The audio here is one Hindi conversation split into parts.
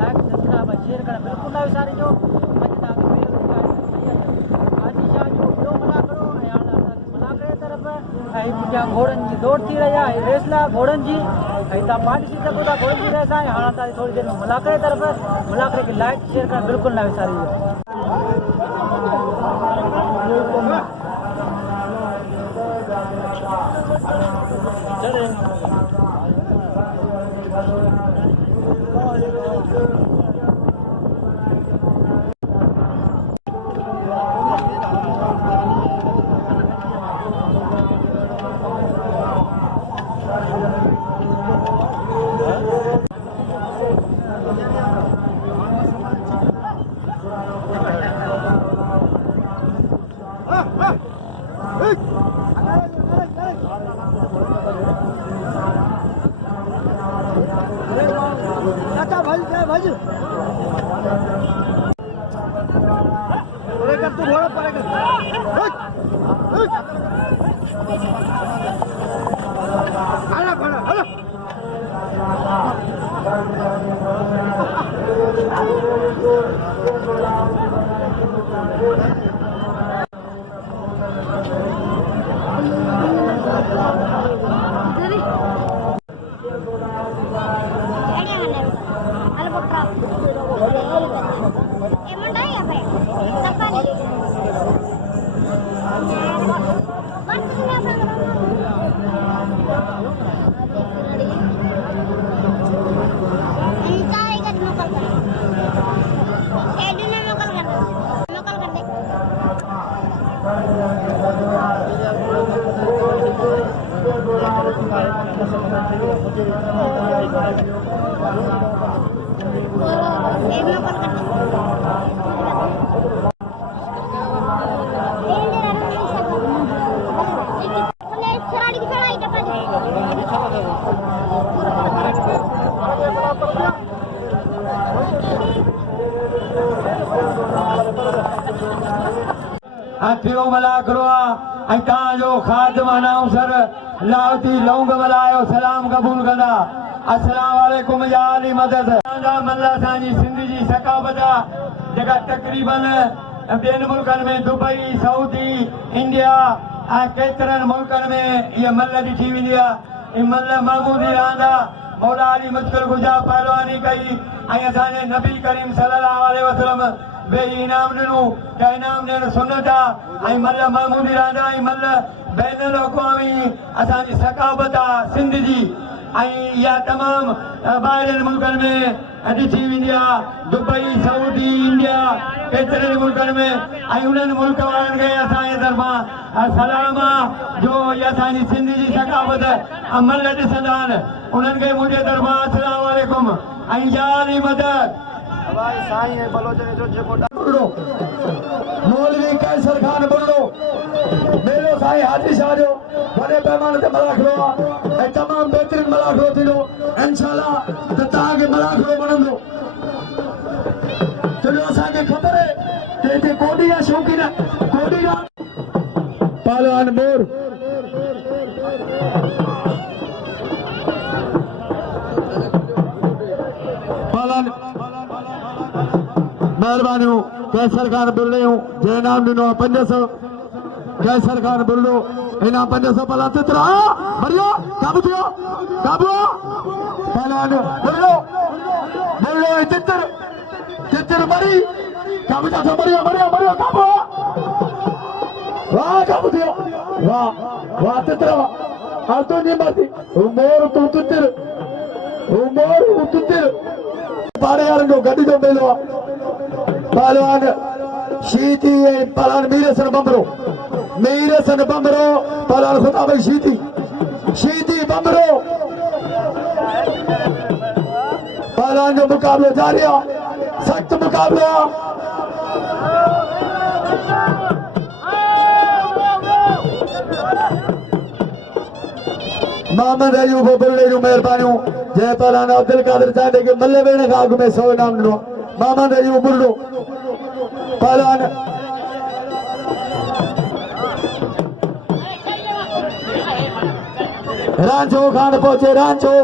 लाइक सब्सक्राइब शेयर कर बिल्कुल ना विसारी जो मजदा के हाजी शाह जो ॿियो मलाखड़ो ऐं हाणे मलाखड़े तरफ़ ऐं पुठियां घोड़नि जी दौड़ थी रही आहे रेसला घोड़नि जी ऐं तव्हां पार्टी थी सघो था घोड़नि जी रेस आहे हाणे तव्हां थोरी देरि में मलाखड़े तरफ़ मलाखड़े खे लाइक शेयर करणु बिल्कुलु न विसारिजो हथियो मलाखरो ऐं तव्हांजो ख़ादिम अनाउंसर लावती लौंग मल्हायो सलाम क़बूल कंदा अस्सलाम वालेकुम या अली मदद मल्ला असांजी सिंध जी सकावत जेका तक़रीबन ॿियनि मुल्कनि में दुबई सऊदी इंडिया ऐं केतिरनि मुल्कनि में इहा मल्ल ॾिठी वेंदी आहे मल्ल महमूदी रांद आहे मौला अली मुश्किल गुज़ार पहलवानी कई ऐं असांजे नबी करीम सल्लल्लाहु अलैहि वसल्लम बे इनाम ॾिनो त इनाम ॾियणु सुन्नत आहे ऐं मल्ल महमूदी रांद आहे ऐं मल्ल बैनुल अक़वामी असांजी सकावत आहे सिंध जी ऐं इहा तमामु ॿाहिरनि मुल्कनि में ॾिठी वेंदी आहे दुबई सऊदी इंडिया केतिरनि मुल्कनि में ऐं उन्हनि मुल्क वारनि खे असांजे तरफ़ां सलाम आहे जो इहा असांजी सिंध जी सकावत अमल ॾिसंदा आहिनि उन्हनि खे मुंहिंजे तरफ़ां अस्सलाम वालेकुम ऐं या अली मदद मौलवी कैसर खान बुल्लो मेलो साईं हाजी शाह जो वॾे पैमाने ते मलाखड़ो आहे ऐं तमामु बहितरीनु मलाखड़ो थींदो इंशाअल्लाह त तव्हांखे मलाखड़ो वणंदो छो जो असांखे ख़बर आहे त हिते कोडी जा शौक़ीन कोडी पहलवान मोर मेहरबानियूं कैसर खान बुल्लो जो इनाम ॾिनो आहे 500 कैसर खान बुल्लो इनाम 500 पहला तित्रा बढ़िया काबू थियो काबू पहलवान बुल्लो बुल्लो तित्र मरी काबू था बढ़िया बढ़िया बढ़िया काबू वाह काबू थियो वाह वाह तित्र और तुझी मर्जी मोर तू तित्र पाड़े वारनि जो गॾ जो मेलो आहे पहलवान शीती पहलवान मीर हसन बंबरो पहलवान खुदा भाई शीती बंबरो पहलवान जो मुकाबलो जारी आहे सख्त मुकाबलो मोहम्मद अयूब बुल्ले जो मेहरबानियूं जय पहलवान अब्दुल कादिर साहिब के मल्ले वेण खां अॻु में 100 इनाम ॾिनो मोहम्मद अयूब बुल्लो पहलवान रांचो खान पहुंचे रांचो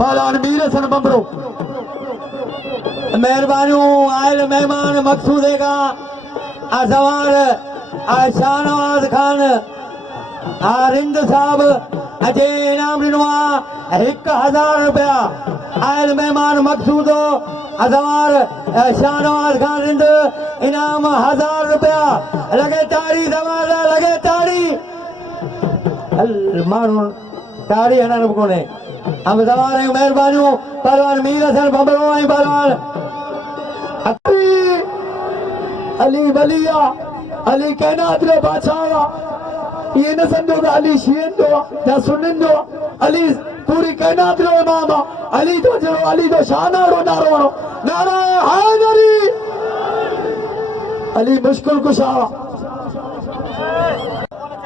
पहलवान मीर हसन बंबरो मेहरबानियों आयल मेहमान मकसूदे का सवार शाहनवाज खान रिंद साहब अजय इनाम ॾिनो आहे 1000 रुपया। आयल मेहमान मकसूदो सवार शाहनवाज खान रिंद इनाम 1000 रुपया। लगे ताड़ी सवार लगे ताड़ी माण्हू ताड़ी हणण बि कोन्हे। हम सवार आहियूं महिरबानियूं पहलवान मीर हसन भंभरो ऐं पहलवान अली वलिया अली काइनात जो बादशाह ये न समझो त अली शियन जो या सुन्नन जो अली पूरी काइनात जो इमाम अली तो जो अली जो शानारो नारो नारा हैदरी अली मुश्किल कुशा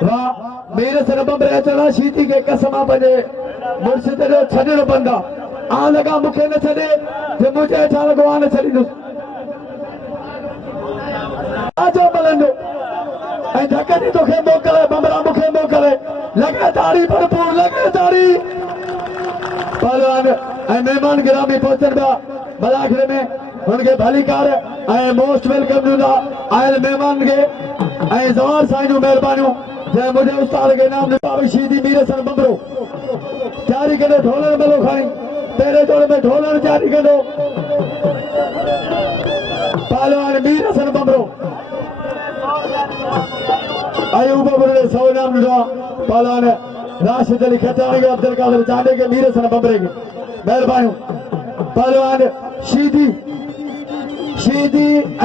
वाह मेरे सर बंबरे चढ़ा शीती के कसमा बने मुर्शिद जो छॾण बंदा आ लगा मूंखे न छॾे जे मुंहिंजे छा लॻो आहे न छॾींदुसि आजो मिलंदो ऐं धकनी तोखे मोकिले बंबरा मूंखे मोकिले लगे ताड़ी भरपूर लगे ताड़ी पहलवान ऐं महिमान गिरामी पहुचनि पिया मलाखरे में हुनखे भली कार ऐं मोस्ट वेलकम ॾींदा आयल महिमान खे ऐं ज़वार साईं जूं महिरबानियूं जंहिं मुंहिंजे उस्ताद खे इनाम ॾिनो शीदी मीर सन बंबरो जारी करो ढोलण मेलो खणी पहिरें दौर में ढोलण जारी करो पहलवान मीर हसन बंबरो अयूब बुरे 100 इनाम ॾिनो पहलवान राशिद अली खतान के अब्दुल कादिर चांडे के मीर हसन बंबरे के महिरबानियूं पहलवान शीदी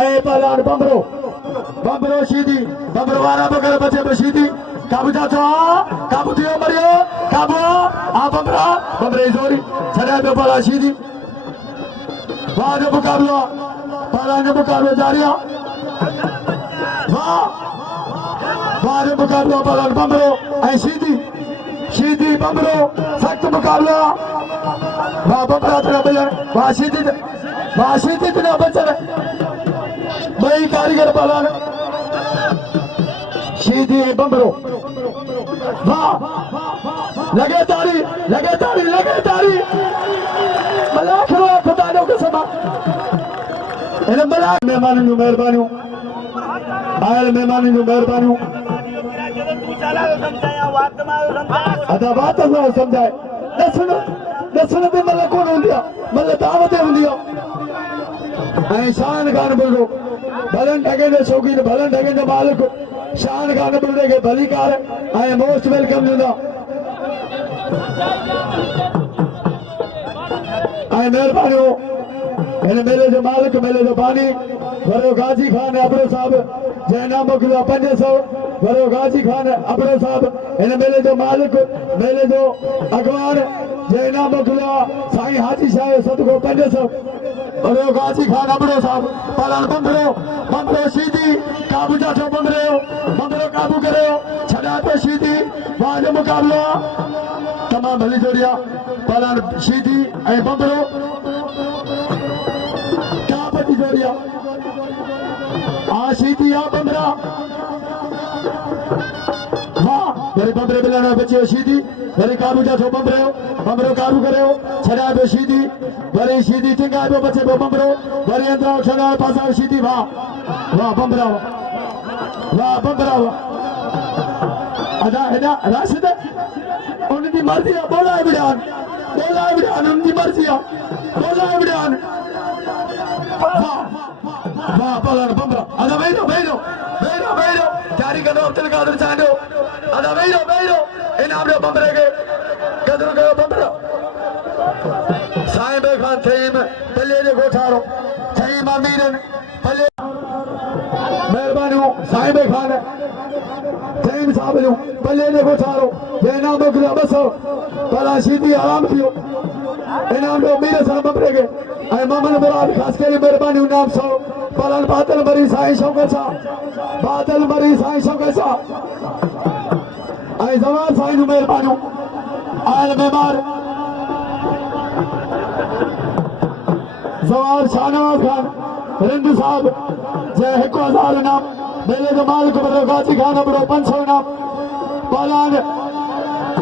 ऐं पहलवान बंबरो शीदी बंबरो वारा बगर बचे शीदी काबू चाचो काबू थियो मरियो काबू बंबरा बंबरे जोरी छड़े पे पला शीदी वाह जो मुकाबला पहला जो मुकाबला जारी वाह जो मुकाबला पहला बंबरो ऐं शीदी बंबरो सख्त मुकाबला वाह बंबरा तेरा बजन वाह शीदी तेरा बचन बई कारीगर पहलवान शीदी बंबरो वाह लगे ताड़ी मलाखरो खुदा जो कसम इन मलाख मेहमाननि जूं महिरबानियूं आयल मेहमाननि जूं महिरबानियूं अदा बात सां सम्झाए ॾसण ते मल कोन हूंदी आहे मल दावत हूंदी आहे ऐं शान खान बुलडो भलन ठगे जो शौक़ीन भलन ठगे जो मालिक शान खान बुलडे खे भली कार ऐं मोस्ट वेलकम ॾींदा ऐं महिरबानियूं हिन मेले जो मालिक मेले जो बानी वरो गाजी खान अबरो साहब जंहिं नाम मोकिलियो 500 वरो गाजी खान अबरो साहब हिन मेले जो मालिक मेले जो अॻवान जंहिं नाम मोकिलियो साईं हाजी शाह सदको 500 वरो गाजी खान अबरो साहब पहलवान बंबरो शीदी काबू जाठो बंबरो काबू करो छड़ा पे शीदी वाह जो मुकाबलो तमाम भली जोड़िया पहलवान शीदी ऐं बंबरो कापटी जोड़िया शीदी बंबरा वाह वरी बंबरे मिलण बचे शीदी वरी काबू जाठो बंबरो काबू करो छड़ा पे शीदी वरी शीदी टिंगाए पियो बचे पियो बंबरो वरी अंदरां छड़ा पासा शीदी वाह बंबरा अदा हेॾा राशिद उनकी मर्जी आहे बोलाए विड़ान उनकी मर्जी आहे बोलाए विड़ान वाह पहलवान बंबरा अदा वेठो जारी करो अब्दुल कादिर चांडो अदा वेठो इनाम ॾियो बंबरे खे क़दुरु कयो बंबरा साईं बे खान थईम पल्ले जो गोठारो थईम अमीरन पल्ले महिरबानियूं साईं बे खान थईम साहब जो पल्ले जो गोठारो जंहिं नाम मोकिलियो 200 पहला शीदी आराम थियो इनाम ॾियो मीर हसन बंबरे खे ऐं मोहम्मद मुराद ख़ासि करे महिरबानियूं इनाम 100 पहलवान बादल मरी साईं शौक़त सां ऐं ज़वार साईं जूं महिरबानियूं आयल महिमान ज़वार शाहनवाज खान रिंद साहब जंहिं 1000 इनाम मेले जो मालिक बरो गाजी खान अबरो 500 इनाम पहलवान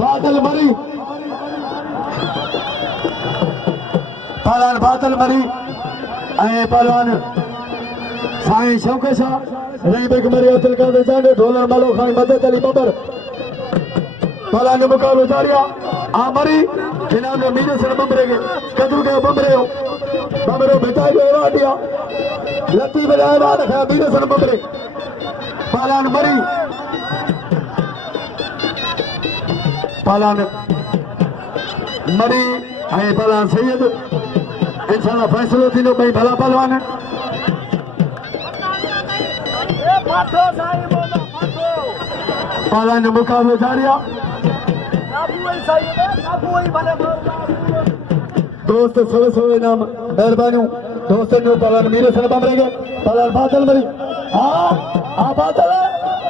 बादल मरी ऐं पहलवान साईं शौक़त शाह रही बेग मरी अब्दुल कादिर चांडे ढोलर मलो खान मदद अली बबर पहलवान जो मुकाबलो जारी आहे आमरी इनाम जो मीर सर बबरे के कदू के बबरे बेटाई जो राडिया लती बजाए बाद खा मीर सर बबरे पहलवान मरी पहलवान मरी ऐं पहलवान सैयद इंशाल्लाह फैसलो थींदो भई भला पहलवान पहलवान जो मुकाबलो जारी आहे दोस्त सवे इनाम मेहरबानियूं दोस्तनि जो पहलवान मीर सन बबरे के पहलवान बादल मरी हा बादल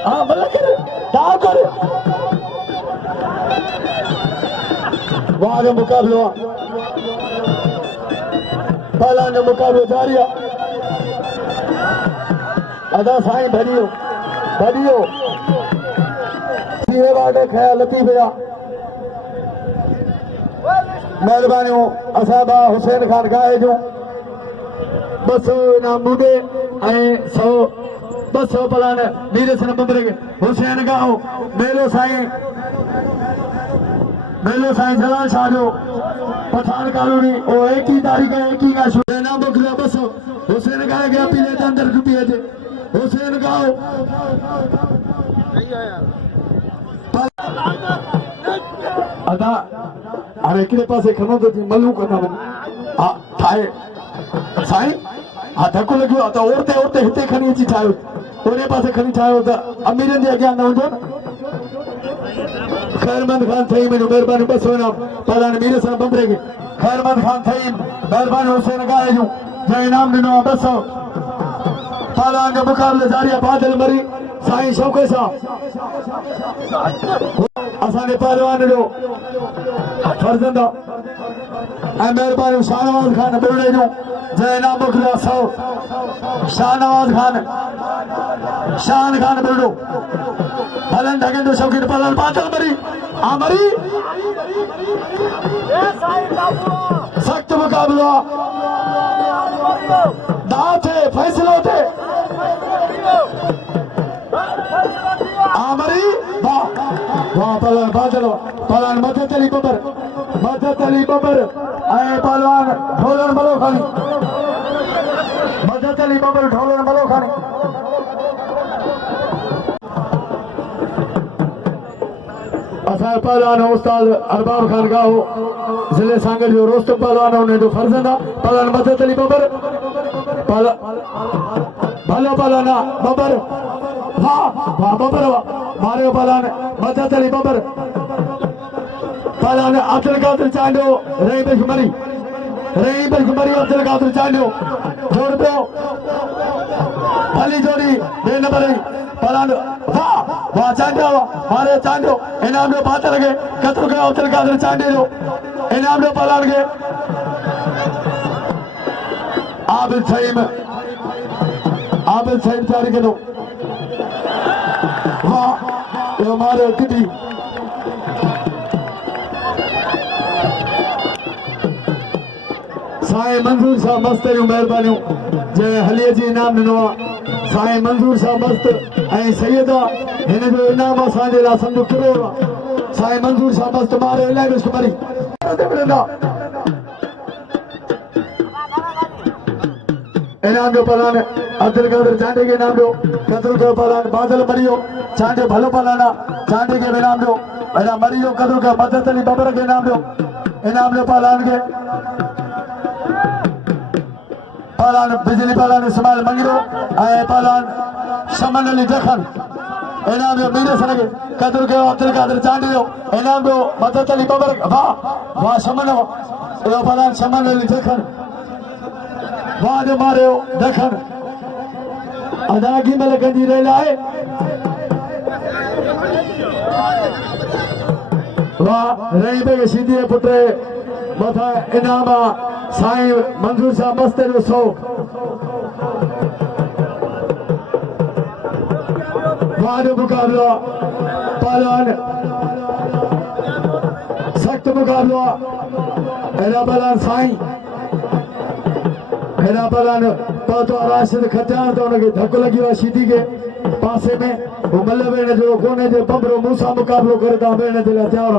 हा मलकर दाव कर वहां जो मुकाबलो आहे पहलवान जो मुकाबलो जारी आहे अदा साईं भरियो सीए वाडे खया लतीफ जा मेहरबानियूं असां बा हुसैन खान गाए जूं 200 इनाम मुंडे ऐं 200 पहलवान मीर सन बबरे के हुसैन गाओ मेलो साईं जलाल शाह जो पठान कॉलोनी ओ 21 तारीख 21 का शुरू इनाम मोकिलियो 200 हुसैन गाए गया पीले जे अंदर डुबी अचे हुसैन गाओ अदा अरे हिकिड़े पासे खणो त मलू कंदा वञ हा ठाहे साईं हा धकु लॻियो आहे त ओरते हिते खणी अची ठाहियो ओड़े पासे खणी ठाहियो त अमीरनि जे अॻियां न हुजो न खैरमंद खान थई मुंहिंजो महिरबानी 200 इनाम पहलवान मीर सन बबरे के खैरमंद खान थई महिरबानी हुसैन गाए जूं जंहिं इनाम ॾिनो आहे 200 पहलवान जो मुकाबलो जारी आहे बादल मरी साईं शौक़त शाह असांजे पहलवान जो फर्ज़ंद ऐं महिरबानी शाहनवाज़ खान बिरड़े जूं जंहिं इनाम मोकिलियो 100 शाहनवाज़ खान बिरड़ो भलन ढगन जो शौक़ीन पहलवान बादल मरी आमरी सख्त मुकाबलो आहे दाव थे फैसलो थे आमरी वाह पहलवान बादल पहलवान मदद अली बबर ऐं पहलवान ढोलर मलो खानी मदद अली बबर ढोलर मलो खानी असां पहलवान उस्ताद अरबाब खान गाहो जिले सांगड़ जो रोस्तम पहलवान उन जो फर्ज़ंद आहे पहलवान मदद अली बबर भलो पहलवान बबर वाह बबर मारे पहलवान मदद अली बबर पहलवान अब्दुल कादिर चांडो रही बेग मरी अब्दुल कादिर चांडो जोड़ पियो भली जोड़ी बे नंबर पहलवान वाह चांडो मारे चांडो इनाम जो बादल के कतरो के अब्दुल कादिर चांडे जो इनाम जो पहलवान के आबिद सईम जारी करो वाह यो मारे किटी साईं मंजूर शाह मस्त जूं महिरबानियूं जंहिं हलीअ जी इनाम ॾिनो आहे साईं मंजूर शाह मस्त ऐं सैयद आहे हिन जो इनाम असांजे लाइ सम्झो किरोड़ आहे साईं मंजूर शाह मस्त मारे इलाही दुश्मनी इनाम जो पहलवान अब्दुल कादिर चांडे के इनाम जो कदर जो पहलवान बादल मरियो चांडे भलो पहलवान चांडे के इनाम जो मरियो कदर का मदद अली बबर के इनाम जो पहलवान के पहलवान बिजली पहलवान इस्माइल मंगिरो ऐं पहलवान शमन अली दखन इनाम जो मीर सन के कदर के अब्दुल कादिर चांडे जो इनाम जो मदद अली बबर वाह शमन पहलवान शमन अली दखन वाह जो मारे दखन अदागी मलकन जी रेल आहे वाह रही बेग सीधी पुटे मथा इनाम साईं मंजूर शाह मस्त जो 100 वाह जो मुकाबलो पहलवान सख्त मुकाबलो पहलवान साईं हेरा पलान पहुतो राशिद खटान तो उनके धक्को लगी हुआ शीदी के पासे में वो मल्ल बेने जो कोने जे बबरो मूसा मुकाबलो करता बेने दिला तैयार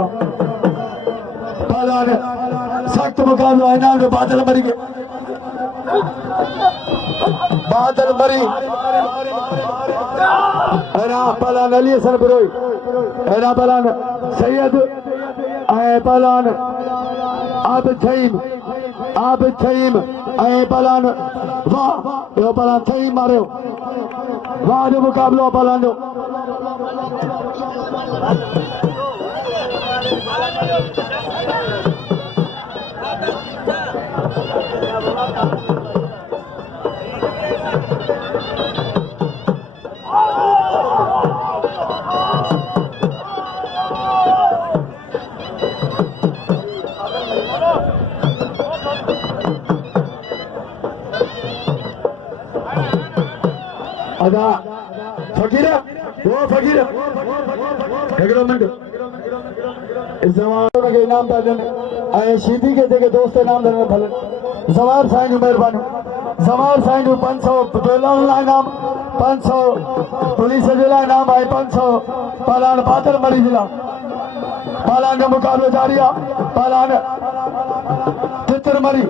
पलान सख्त मुकाबलो इनाम में बादल मरी के बादल मरी हेरा पलान अली हसन बिरोई हेरा पलान सैयद आए पलान अब छईम आए पलान वाह यो पलान छईम मारियो वाह जो मुकाबलो पलान जो अदा फकीर वो फकीर हिकिड़ो मिंट ज़वान के इनाम था ॾियनि ऐं शीदी के जेके दोस्त इनाम ॾियनि भले ज़वार साईं जूं महिरबानियूं ज़वार साईं जूं 500 पेलाउनि लाइ इनाम 500 पुलिस जे लाइ इनाम आहे 500 पलान बादल मरी जे लाइ पलान जो मुक़ाबिलो जारी आहे पलान तितर मरी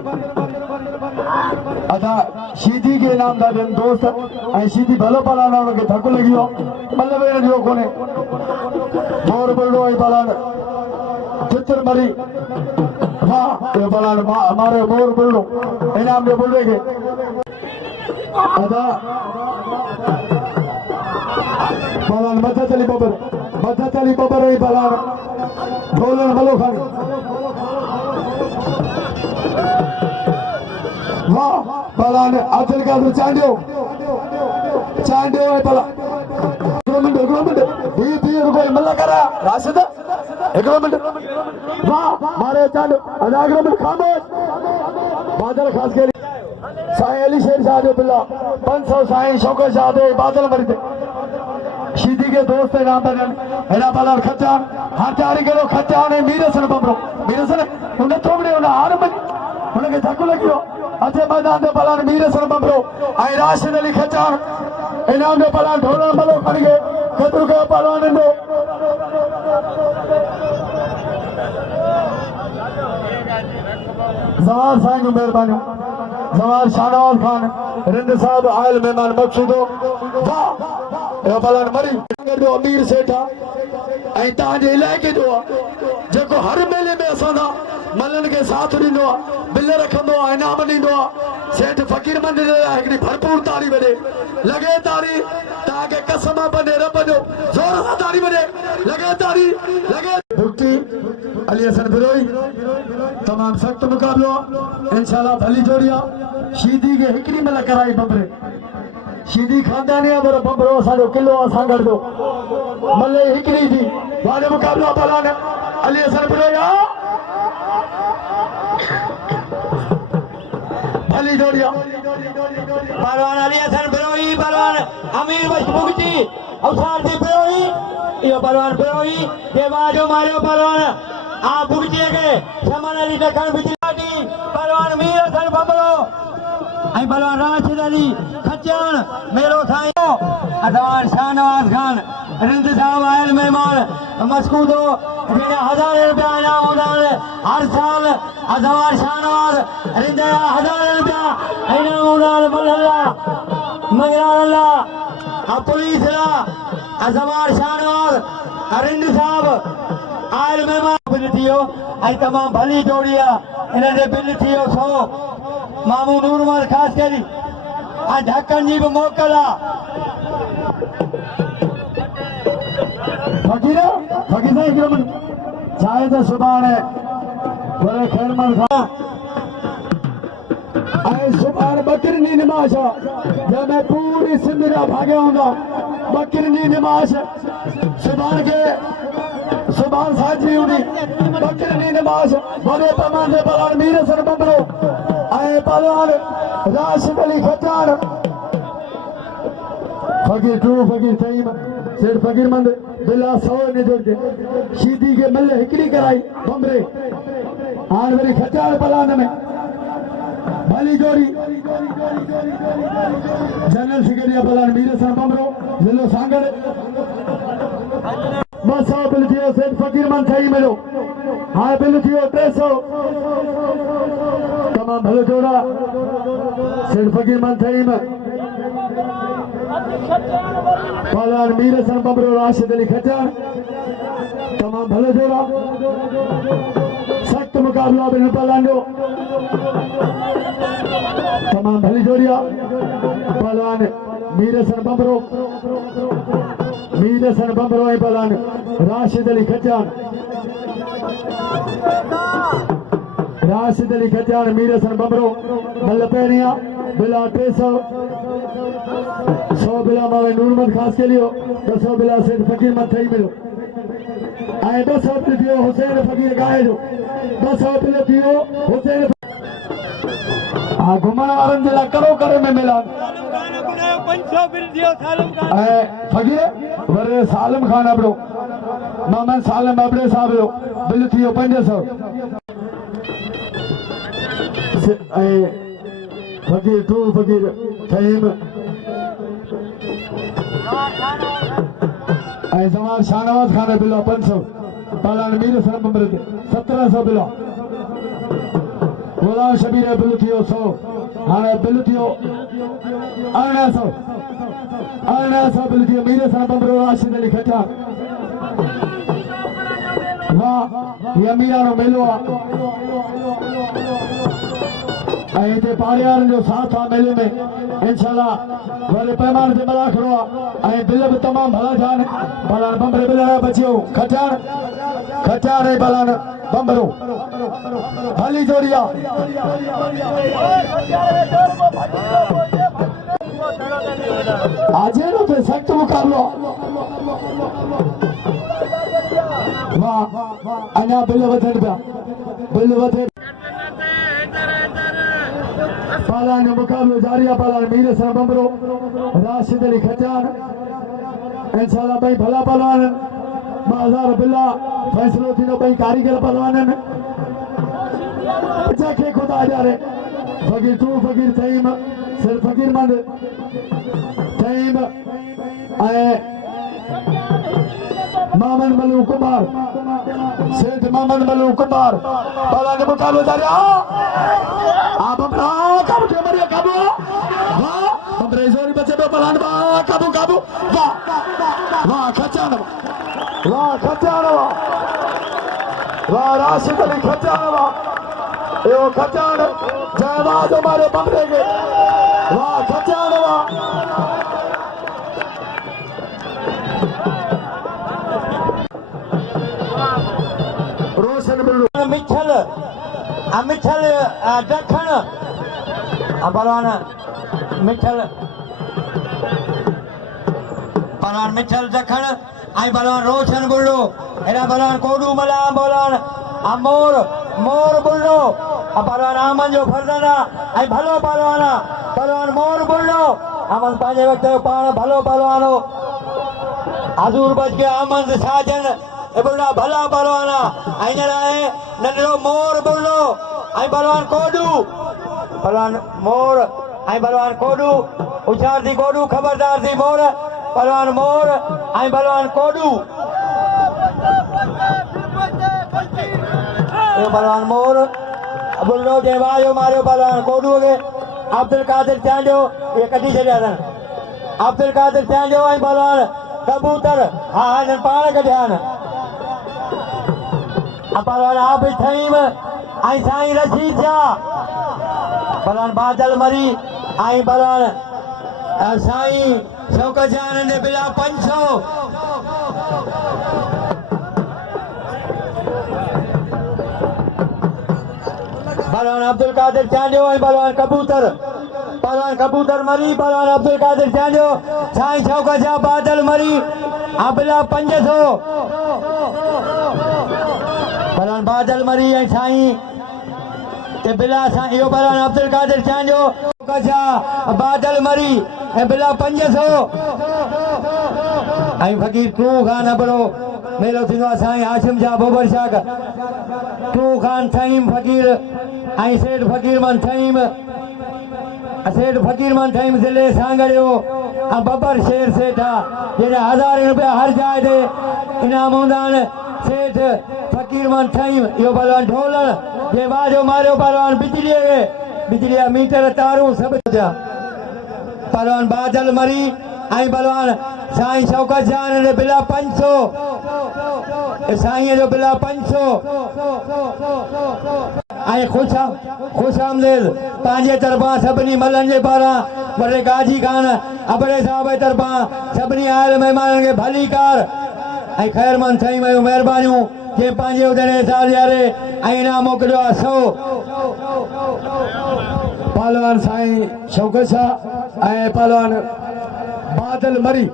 अदा शीदी के इनाम था ॾियनि दोस्त ऐं शीदी भलो पलान उनखे धकु लॻी वियो मल्ल वेण जो कोन्हे मोर बुलडो ऐं पलान तितर मरी वाह यो पलान मारे मोर बुलडो इनाम जो बुलडे के अदा पलान मथा चली बबर ऐं पलान ढोलन मलो खानी वाह पलान अचल का तो चांडियो है पला हिकिड़ो मिंट भी रुको मल्ला करा राशिद हिकिड़ो मिंट वाह मारे चांडियो अदा हिकिड़ो मिंट खामोश बादल खास के साईं अली शेर शाह जो बिल्ला 500 साईं शौकत शाह दे बादल मरी थे शीदी के दोस्त इनाम था हेरा पलान खचान हर 4 किलो खचान मीर हसन बबरो मीर हसन उन थोबड़े उन हार में उनके धक्को लगियो अच्छे मैदान दे पलान मीर हसन बबरो ऐं राशिद अली खचान इनाम दे पलान ढोलन मलो खण के खतरो के पलान नो ज़वार साईं जूं महिरबानियूं ज़वार शाहनवाज़ खान रिंद साहब आयल मेहमान मक़सूदो वाह यो पलान मरी जो अमीर सेठ आहे ऐं तव्हांजे इलाइक़े जो आहे जेको हर मेले में असां सां मलनि खे साथ ॾींदो आहे बिल रखंदो आहे इनाम ॾींदो आहे सेठ फ़क़ीर मंदिर जे लाइ हिकिड़ी भरपूर ताड़ी वॼे लॻे ताड़ी तव्हांखे कसम बने रब जो ज़ोर सां ताड़ी वॼे लॻे ताड़ी लॻे भुक्ति अली हसन बिरोई तमामु सख़्तु मुक़ाबिलो आहे इंशाअल्लाह भली जोड़ी आहे शीदी खे हिकिड़ी महिल कराई बबरे शीदी खानदानी आहे पर बबरो असांजो किलो आहे सां गॾु मल्ले हिकिड़ी थी वाले मुक़ाबिलो आहे पलान अली हसन बिरोई आहे भली जोड़िया पहलवान अली हसन बिरोई पहलवान अमीर बशमुखी अवसार जी बिरोई यो पहलवान बिरोई देवाजो मारियो पहलवान आ बुगजी के समान अली दखन बिजलाटी पहलवान मीर हसन बबरो आई पहलवान राशिद अली खचान मेरो साईं अदवार शाहनवाज खान रिंद साहब आयल मेहमान मस्कूदो 1000 रुपया इनाम उदान हर साल अदवार शाहनवाज रिंद 1000 रुपया इनाम उदान मल्ला मगराला पुलिस ला अदवार शाहनवाज रिंद साहब आयल मेहमान बिल थियो आई तमाम भली जोड़िया इन्हें बिल थियो 100 मामू नूरमल खास करी आ ढक्कन जी भी मोकला फकीर फकीर साईं हिकिड़ो मिंट चाहे त सुभाणे वरे खैरमल खां ऐं सुभाणे बकरिन जी निमाश आहे जंहिंमें पूरी सिंध जा भाॻिया हूंदा बकरिन जी निमाश सुभाणे साझी हूंदी बकरिन जी निमाश वॾे पैमाने ते पहलवान मीर हसन बबरो ऐं पहलवान राशिद अली खचान फकीर टू फकीर सईम सेठ फकीर मंद बिला 100 ने जोड़ के शीदी के मल्ले हिकड़ी कराई बमरे हां वरी खचान पलान में भली जोड़ी जनरल सेक्रेटरी बलान मीर सन बमरो जिलो सांगड़ 200 बिल थियो सेठ फकीर मन थई मिलो हां बिल थियो 300 तमाम भलो जोड़ा सेठ फकीर मन थई में बलान मीर सन बमरो राशिद अली खचान तमाम भलो जोड़ा सख्त मुकाबला बिन बलान जो तमाम भली जोड़िया बलान मीर सन बमरो ऐं बलान राशिद अली खचान मीर सन बमरो मल पहिरियां बिला 300 100 बिला मावे नूरमद खास के लियो 200 बिला सेठ फकीर मत थई मिलो ऐं 200 बिल थियो हुसैन फकीर गाए जो 200 बिल थियो हुसैन हाँ घुमण वारनि जे लाइ करो करे में मिला 500 बिल थियो सालम खान ऐं फकीर वरे सालम खान अबड़ो मोहम्मद सालम अबड़े साहब जो बिल थियो 500 ऐं फकीर टू फकीर फहीम ऐं जमाल शाहनवाज खान बिल 500 पालान मीर सन बमरे 1700 बिल गुलाम शबीर बिल थियो 100 हाणे बिल थियो 1800 बिल थियो मीर सन बमरो राशिद अली खचान वाह ये अमीरानो मेलो आहे ऐं हिते पारियारनि जो साथ आहे मेले में इंशाल्लाह वॾे पैमाने ते मलाखड़ो आहे ऐं बिल बि तमामु भला थिया आहिनि बलान बमरे बिल न बचियो खचान ऐं बलान बमरो भली जोड़ी आहे आज नो ते सख्त मुकाबलो वाह अञा बिल वधनि पिया बिल वधे पालान जो मुकाबलो जारी आहे पालान मीर सन बमरो राशिद अली खचान इंशाल्लाह ॿई भला पहलवान बाज़ार बिला फैसलो थींदो ॿई कारीगर पहलवान आहिनि जंहिंखे ख़ुदा ॼाणे फकीर टू फकीर तईम सिर फकीर मंद तईम ऐं मामन मलू कुमार सेठ मामन मलू कुमार पहलवान जो मुकाबलो जारी आहे आप अपना काबू के मरिया काबू वाह बमरे जोरी बचे पे पलान काबू वाह वाह खचान वाह राशिद अली खचान यो खचान जयवाज हमारे बमरे के वाह खचान रोशन बिल्लू मिठल दखण पहलवान मिठल दखण ऐं पहलवान रोशन बुल्लो हेॾा पहलवान कोडू मलाम पहलवान मोर बुल्लो पहलवान आमन जो फर्ज़न आहे ऐं भलो पहलवान मोर बुल्लो आमन पंहिंजे वक़्त जो पाण भलो पहलवान हो हज़ूर बच गया आमन साजन बुल्ला भला पहलवान आहे ऐं हींअर नंढड़ो मोर बुल्लो ऐं पहलवान कोडू होशियार थी कोडू खबरदार थी मोर पहलवान मोर ऐं पहलवान कोडू पहलवान मोर बुल्लो जे वायो मारियो पहलवान कोडू खे अब्दुल कादिर चांडियो ये कढी छॾिया अथनि अब्दुल कादिर चांडियो ऐं पहलवान कबूतर हा हिननि पाण कढिया आहिनि पहलवान आबिद थईम ऐं साईं रशीद शाह पहलवान बादल मरी ऐं पहलवान साईं शौकत शाह जे बिला 500 पहलवान अब्दुल कादिर चांडियो ऐं पहलवान कबूतर मरी पहलवान अब्दुल कादिर चांडियो साईं शौकत शाह बादल मरी बिला 500 पहलवान बादल मरी ऐं साईं ते बिला साईं इहो पहलवान अब्दुल कादिर चांडियो बादल मरी ऐं बिला 500 ऐं फकीर टू खान अबड़ो मेलो थींदो आहे साईं हाशिम शाह बोबर शाह टू खान थईम फकीर ऐं सेठ फकीर मन थईम सेठ फकीरमान टाइम जिले सांगड़ियो बबर शेर सेठा जेने 1000 रुपया हर जाए दे इनाम होंदान सेठ फकीरमान टाइम यो पहलवान ढोलन जे बाजो मारियो पहलवान बिजली मीटर तारू सब पहलवान बादल मरी आई पहलवान साईं शौकत शाह ने बिला 500 साईं जो बिला 500 आई खुश आमदेद पंहिंजे तरफां सभिनी मलनि जे पारां बड़े गाजी खान अबड़े साहब जे तरफां सभिनी आयल महिमाननि खे भली कार ऐं ख़ैरमंद साईं मयूं महिरबानियूं जे पंहिंजे उदड़े साल यारे ऐं इनाम मोकिलियो आहे 100 पहलवान साईं शौकत शाह ऐं पहलवान बादल मरी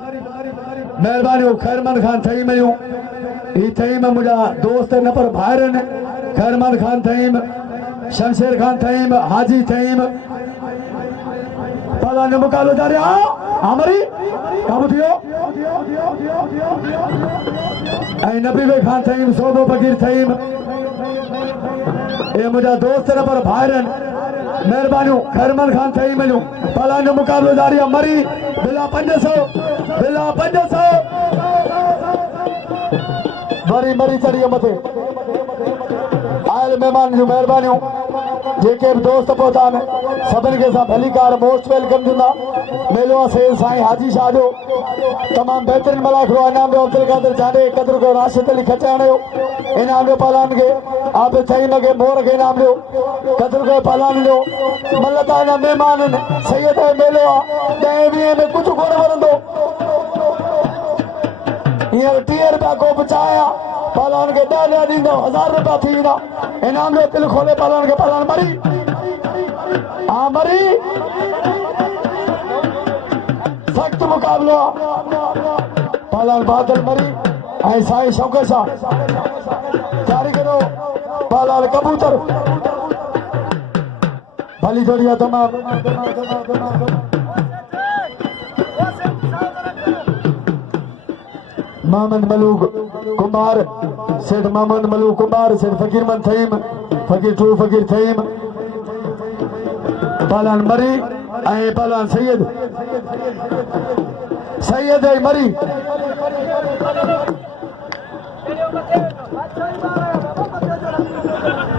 महिरबानियूं ख़ैरमंद खान ठही मयूं ही ठही में मुंहिंजा दोस्त न पर भाइर आहिनि ख़ैरमंद खान ठहीम शमशेर खान ठहीम हाजी ठहीम पहलवान जो मुकाबलो जारी आमरी कम थियो ऐं नबीबे खान ठहीम सोबो फकीर ठहीम ये मुंहिंजा दोस्त न पर भाइर आहिनि महिरबानियूं ख़ैरमंद खान ठही मयूं पहलवान जो मुकाबलो जारी आहे मरी बिला 500 मरी चढ़ी मथे आयल महिमान जूं महिरबानियूं जेके बि दोस्त पहुता आहिनि सभिनी खे असां भली कार मोस्ट वेलकम ॾींदा मेलो आहे सेल साईं हाजी शाह जो तमामु बहितरीन मलाखरो इनाम ॾियो अब्दुल कादिर जाॾे क़दुरु कयो राशिद अली खटाण जो इनाम ॾियो पहलवान खे आप चईन खे मोर खे इनाम ॾियो क़दुरु कयो पहलवान जो मलता हिन महिमान आहिनि सैयद मेलो आहे 10-20 में कुझु कोन वरंदो हींअर 30 रुपया कोप चांहि आहे पहलवान के 10 ॾींदो 1000 रुपया थी वेंदा इनाम जो दिल खोले पहलवान के पहलवान मरी सख्त मुकाबलो पहलवान बादल मरी ऐं साईं शौकत शाह जारी करो पहलवान कबूतर भली जोड़ी आहे तमामु मोहम्मद मलूक कुमार सेठ मोहम्मद मलूक कुमार सेठ फकीरमंद थईम फकीर 2 फकीर थईम पहलवान मरी ऐं पहलवान सैयद ऐं मरी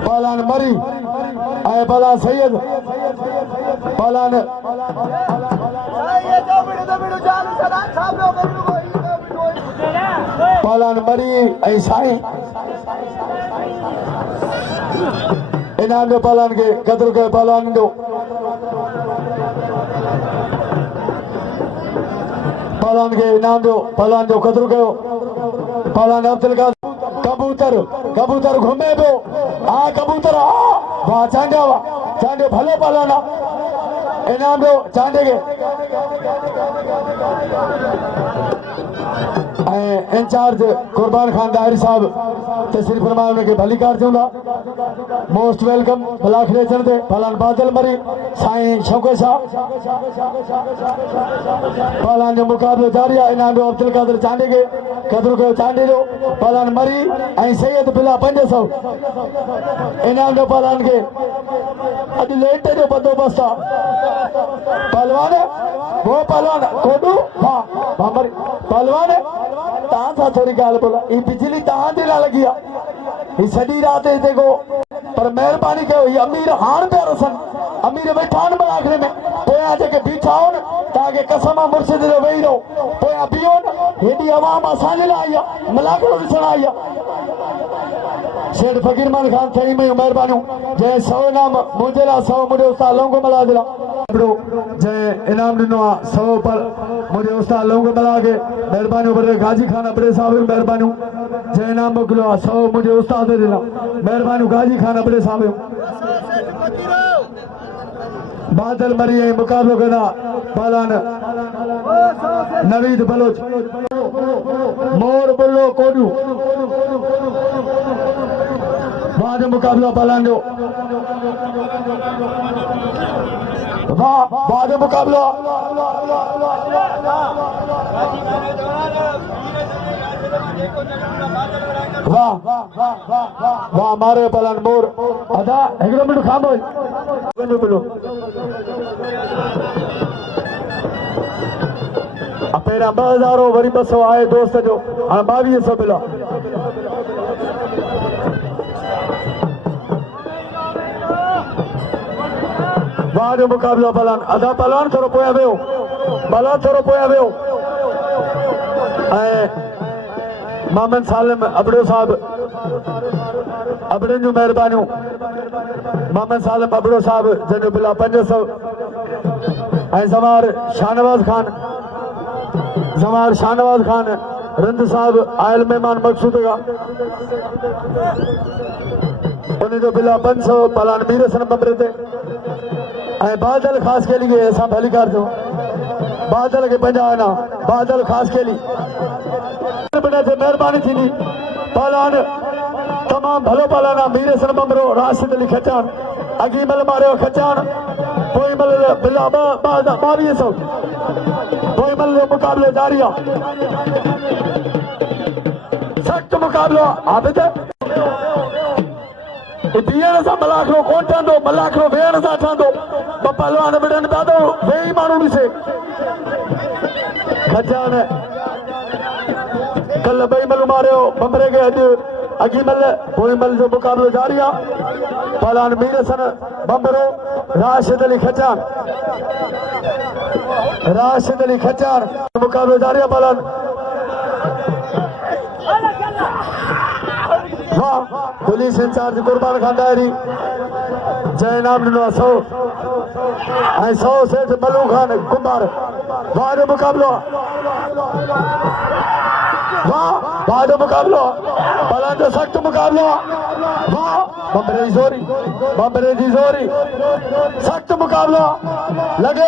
पहलवान मरी ऐं पहलवान सैयद पहलवान पहलवान मरी ऐं साईं इनाम जो पहलवान के क़दुरु कयो पहलवान जो पहलवान के इनाम जो पहलवान जो क़दुरु कयो पहलवान अब्दुल कादिर कबूतर घुमे पियो कबूतर वाह चांडियो भलो पहलवान आहे इनाम जो चांडे के इंचार्ज कुर्बान खान दाहिरी साहब तशरीफ फरमाए उनके भली कार चूंदा मोस्ट वेलकम मलाखरे चढ़ते पहलवान बादल मरी साईं शौकत शाह पहलवान जो मुकाबलो जारी आहे इनाम जो अब्दुल कादिर चांडे के क़दुरु कयो चांडे जो पहलवान मरी ऐं सैयद बिला 500 इनाम जो पहलवान के अॼु लेट जो बंदोबस्त आहे पहलवान वो पहलवान कोडू हाँ मरी पहलवान तव्हां सां थोरी ॻाल्हि बोला ही बिजली तव्हां ते न लॻी आहे ही सॼी राति हिते को पर महिरबानी कयो ही अमीर हाण पिया रसनि अमीर वेठा आहिनि मलाखरे में पोयां जेके बीठा आहिनि तव्हांखे कसम मुर्शिद जो वेही रहो पोयां बीहो न हेॾी अवाम असांजे लाइ आई आहे मलाखरो ॾिसण आई आहे शेठ फकीरमान खान ठही मयूं महिरबानियूं जंहिं 100 इनाम मुंहिंजे लाइ 100 मुंहिंजे उस्ताद लोंगो मला जे लाइ जंहिं इनाम ॾिनो आहे 100 पर मुंहिंजे उस्ताद लोंगो मला खे महिरबानियूं बड़े गाजी खान अबड़े साहब जूं महिरबानियूं जंहिं इनाम मोकिलियो आहे 100 मुंहिंजे उस्ताद जे लाइ महिरबानियूं गाजी खान अबड़े साहब जूं बादल मरी ऐं मुकाबलो कंदा पहलवान नवीद बलोच मोर बुल्लो कोडू वाह मुकाबला पहलवान जो वाह मुकाबला वाह वाह मारे पहलवान मोर अदा 1 मिनट खामोश अञा 2000 वरी 200 आहे दोस्त जो हाणे 2200 बिल आहे वाह जो मुक़ाबिलो पहलवान आधा पहलवान थोरो पोयां वियो बाला थोरो पोयां वियो ऐं मोहम्मद सालिम अबड़ो साहब अबड़नि जूं महिरबानियूं मोहम्मद सालिम अबड़ो साहब जंहिंजो बिल आहे 500 ऐं ज़मार शाहनवाज़ खान रंद साहब आयल महिमान मक़सूद का उनजो बिल आहे 500 पहलवान मीर हसन बंबरे ते ऐं बादल ख़ासि केली खे असां भलीकार जो बादल खे 50 आना बादल ख़ासि केली महिरबानी थींदी पहलवान तमामु भलो पहलवान आहे मीर हसन बंबरो राशिद अली खचान अॻी महिल मारियो खचान पोइ महिल बिल 2200 पोइ महिल जो मुक़ाबिलो जारी आहे सख़्तु मुक़ाबिलो आबिद बीहण सां मलाखरो कोन ठहंदो मलाखरो वेहण सां ठहंदो ॿ पहलवान विढ़नि पिया थो वेही माण्हू ॾिसे खचान कल्ह 2 महिल मारियो बंबरे खे अॼु अॻी महिल पोइ महिल जो मुक़ाबिलो जारी आहे पहलवान मीर हसन बंबरो राशिद अली खचान मुक़ाबिलो जारी आहे पहलवान वाह पुलिस इंचार्ज कुर्बान खान डायरी जंहिं इनाम ॾिनो आहे 100 ऐं 100 सेठ मलू खान कुंभार वाह जो मुक़ाबिलो आहे वाह जो मुक़ाबिलो आहे पहलवान जो सख़्तु मुक़ाबिलो आहे वाह बंबरे जी ज़ोरी सख़्तु मुक़ाबिलो आहे लॻे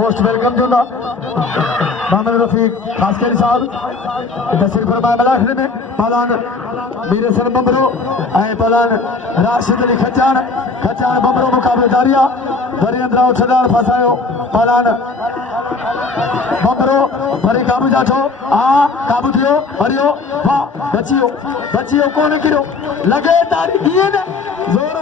मोस्ट वेलकम चवंदा मोहम्मद रफ़ीक ख़ासकेरी साहब तशरीफ़ फरमाए मलाखरी में पहलवान मीर हसन बंबरो ऐं पहलवान राशिद अली खचान बंबरो मुक़ाबिलो जारी आहे वरी अंदरां छॾाण फसायो पहलवान बंबरो वरी काबू जाठो काबू थियो वरियो वाह बचियो कोन किरियो लॻे तारी ईअं न ज़ोर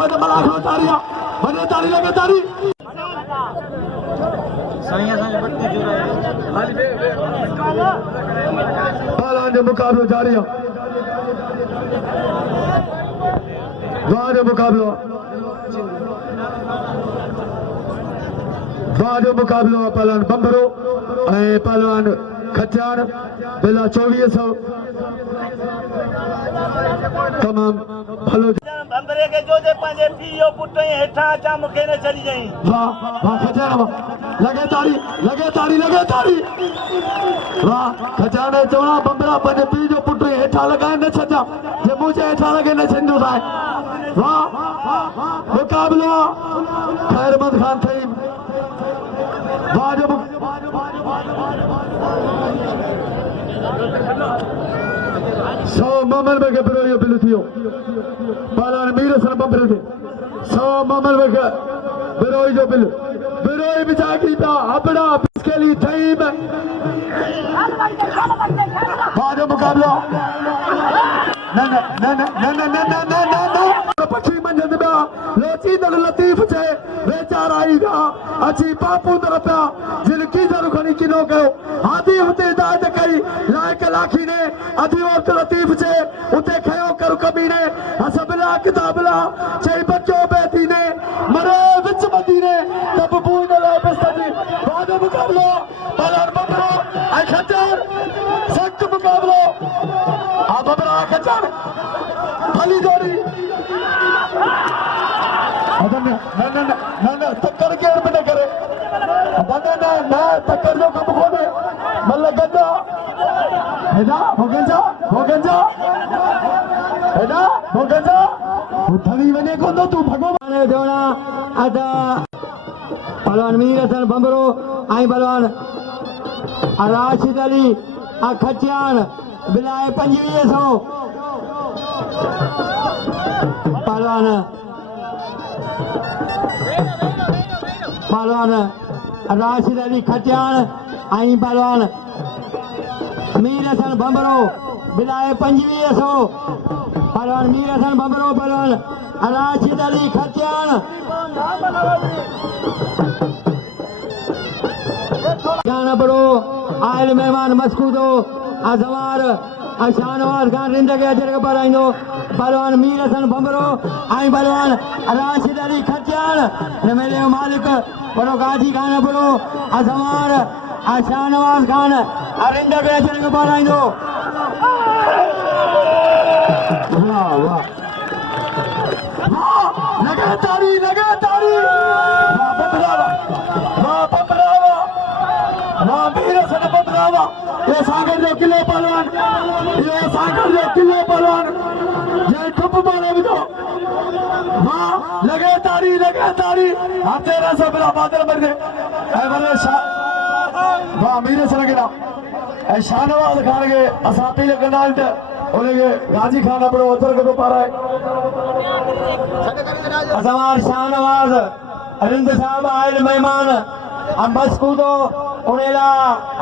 पए मलाखरो तारी आहे वञे तारी लॻे तारी पहलवान जो मुक़ाबिलो जारी आहे वाह जो मुक़ाबिलो आहे पहलवान बंबरो ऐं पहलवान खचान बिल 2400 तमामु भलो बंबरे के जो जे पंहिंजे पीउ पुट हेठां अचां मूंखे न छॾी जाईं वाह खचान लॻे तारी वाह खचान चवणा बंबरा पंहिंजे पीउ जो पुट हेठां लॻाए न छॾां जे मुंहिंजे हेठां लॻे न छॾींदो आहे वाह मुक़ाबिलो ख़ैरमंद खान थई वाह जो 100 मोहम्मद में के बिरोयो बिल थियो पहलवान मीर हसन बंबरे ते 100 मोहम्मद में के बिरोई जो बिल बिरोई बिचाकी था अपना इसके लिए टाइम वाह जो मुक़ाबिलो पछी मंझंदि पिया लोची दल लतीफ़ चए वेचारा ई पिया अची पापू दर पिया जिन कीज़र खणी किनो कयो हादी हुते हिदायत कई लाइक लाखी ने अधी वक्त लतीफ़ चए उते खयो कर कमीने हसबिला किताबला चई बचो बैठी ने मरे विच मदीने तब बून ला बस्तदी बाद मुकाबलो पहलवान बंबरो ऐं खचान सख्त मुकाबलो बंबरा खचान भली जोड़ी न तक्कर केर बि न करे न तक्कर जो कमु कोन्हे मल गंजा हेॾा भोगंजा उथड़ी वञे कोन थो तूं भॻवान जोड़ा अदा पहलवान मीर हसन बंबरो ऐं पहलवान राशिद अली खचान बिलाए 2500 पहलवान राशिद अली खचान ऐं पहलवान मीर हसन बंबरो बिलाए 2500 पहलवान मीर हसन भंभरो पहलवान राशिद अली खत्यान गाना बड़ो आयल मेहमान मस्कूदो अजवार शाहनवाज खान रिंद के अजर के बराइंदो पहलवान मीर हसन भंभरो आई पहलवान राशिद अली खत्यान ने मेरे मालिक बड़ो गाजी खान बड़ो अजवार शाहनवाज खान रिंद के अजर के बराइंदो वाह वाह लगे तारी वाह बबरावा वाह मीर हसन बबरावा ये सागर जो किले पहलवान ये ठुप मारे विधो वाह लगे तारी हाँ 1300 बिला बादल बन गए वाह मीर हसन के नाम शाहनवाज खान के असां अपील कंदा आहियूं त उनखे गाजी खान अपनो अचर कदो पाराए अजवार शाहनवाज रिंद साहब आयल मेहमान मस्कूदो उनेला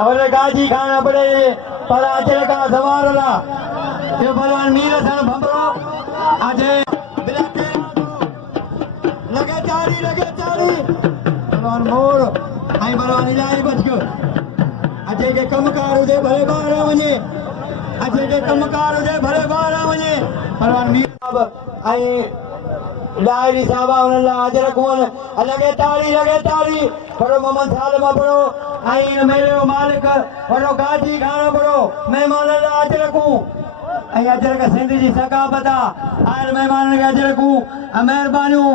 अवले गाजी खान अपने पर अजर का जवारला ये भगवान मीर हसन भंभरो अजय बिलाके लगे तारी भगवान मोर आई भगवान इलाही बच गयो अजय के कमकार हुजे भले बाहर वने अजय के कमकार हुजे भले बाहर वने भगवान मीर साहब आई डायरी साहब उनला अजर कोन लगे तारी बड़ो मोहम्मद सालम बड़ो आई मेरे मालिक बड़ो गाजी खान बड़ो मेहमान ला अजर को आई अजर का सिंधी जी सकाबता आयल मेहमान के अजर को मेहरबानियों